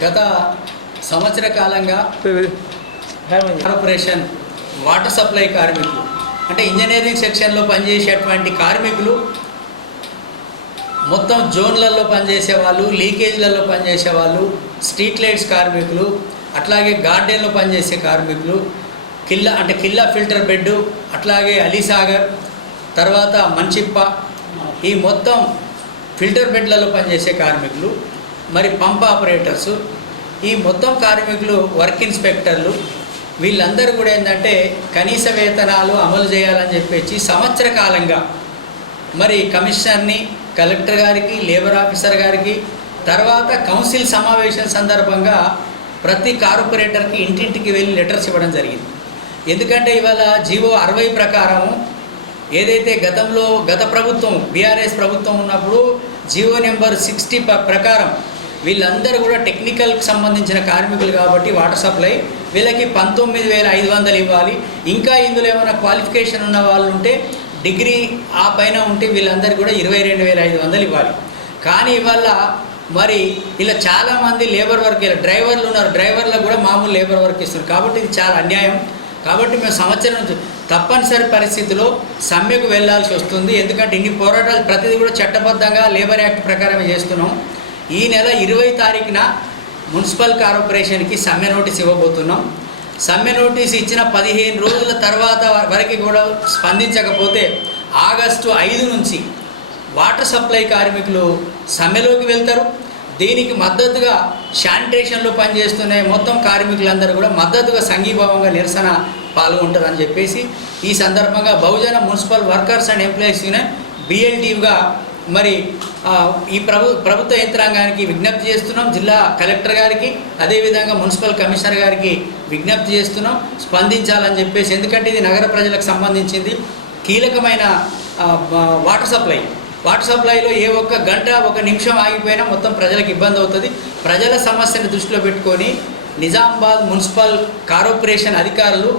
గత సంవత్సర కాలంగా కార్పొరేషన్ వాటర్ సప్లై కార్మికులు అంటే ఇంజనీరింగ్ సెక్షన్లో పనిచేసేటువంటి కార్మికులు మొత్తం జోన్లలో పనిచేసే వాళ్ళు లీకేజ్లలో పనిచేసే వాళ్ళు స్ట్రీట్ లైట్స్ కార్మికులు అట్లాగే గార్డెన్లో పనిచేసే కార్మికులు కిల్లా అంటే కిల్లా ఫిల్టర్ బెడ్ అట్లాగే అలీసాగర్ తర్వాత మంచిప్ప ఈ మొత్తం ఫిల్టర్ బెడ్లలో పనిచేసే కార్మికులు మరి పంప్ ఆపరేటర్స్ ఈ మొత్తం కార్మికులు వర్క్ ఇన్స్పెక్టర్లు వీళ్ళందరూ కూడా ఏంటంటే కనీస వేతనాలు అమలు చేయాలని చెప్పేసి సంవత్సర కాలంగా మరి కమిషనర్ని కలెక్టర్ గారికి లేబర్ ఆఫీసర్ గారికి తర్వాత కౌన్సిల్ సమావేశం సందర్భంగా ప్రతి కార్పొరేటర్కి ఇంటింటికి వెళ్ళి లెటర్స్ ఇవ్వడం జరిగింది. ఎందుకంటే ఇవాళ జీవో అరవై ప్రకారం ఏదైతే గతంలో గత ప్రభుత్వం బీఆర్ఎస్ ప్రభుత్వం ఉన్నప్పుడు జీవో నెంబర్ సిక్స్టీ ప్రకారం వీళ్ళందరూ కూడా టెక్నికల్కి సంబంధించిన కార్మికులు కాబట్టి వాటర్ సప్లై వీళ్ళకి పంతొమ్మిది వేల ఐదు వందలు ఇవ్వాలి. ఇంకా ఇందులో ఏమైనా క్వాలిఫికేషన్ ఉన్న వాళ్ళు ఉంటే డిగ్రీ ఆ పైన ఉంటే వీళ్ళందరికీ కూడా ఇరవై రెండు వేల ఐదు వందలు ఇవ్వాలి. కానీ ఇవాళ మరి ఇలా చాలామంది లేబర్ వర్క్ ఇలా డ్రైవర్లు ఉన్నారు. డ్రైవర్లకు కూడా మామూలు లేబర్ వర్క్ ఇస్తున్నారు. కాబట్టి ఇది చాలా అన్యాయం. కాబట్టి మేము సంవత్సరం తప్పనిసరి పరిస్థితిలో సమ్మెకు వెళ్ళాల్సి వస్తుంది. ఎందుకంటే ఇన్ని పోరాటాలు ప్రతిదీ కూడా చట్టబద్ధంగా లేబర్ యాక్ట్ ప్రకారమే చేస్తున్నాం. ఈ నెల ఇరవై తారీఖున మున్సిపల్ కార్పొరేషన్కి సమ్మె నోటీస్ ఇవ్వబోతున్నాం. సమ్మె నోటీస్ ఇచ్చిన పదిహేను రోజుల తర్వాత వరకు కూడా స్పందించకపోతే ఆగస్టు ఐదు నుంచి వాటర్ సప్లై కార్మికులు సమ్మెలోకి వెళ్తారు. దీనికి మద్దతుగా శానిటేషన్లో పనిచేస్తున్న మొత్తం కార్మికులందరూ కూడా మద్దతుగా సంఘీభావంగా నిరసన పాల్గొంటారని చెప్పేసి ఈ సందర్భంగా Bahujana municipal workers and employees union బిఎల్టీవ్గా మరి ఈ ప్రభు ప్రభుత్వ యంత్రాంగానికి విజ్ఞప్తి చేస్తున్నాం జిల్లా కలెక్టర్ గారికి అదేవిధంగా మున్సిపల్ కమిషనర్ గారికి విజ్ఞప్తి చేస్తున్నాం స్పందించాలని చెప్పేసి ఎందుకంటే ఇది నగర ప్రజలకు సంబంధించింది. కీలకమైన వాటర్ సప్లై. వాటర్ సప్లైలో ఏ ఒక్క గంట ఒక నిమిషం ఆగిపోయినా మొత్తం ప్రజలకు ఇబ్బంది అవుతుంది. ప్రజల సమస్యను దృష్టిలో పెట్టుకొని నిజామాబాద్ మున్సిపల్ కార్పొరేషన్ అధికారులు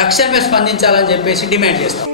తక్షణమే స్పందించాలని చెప్పేసి డిమాండ్ చేస్తాం.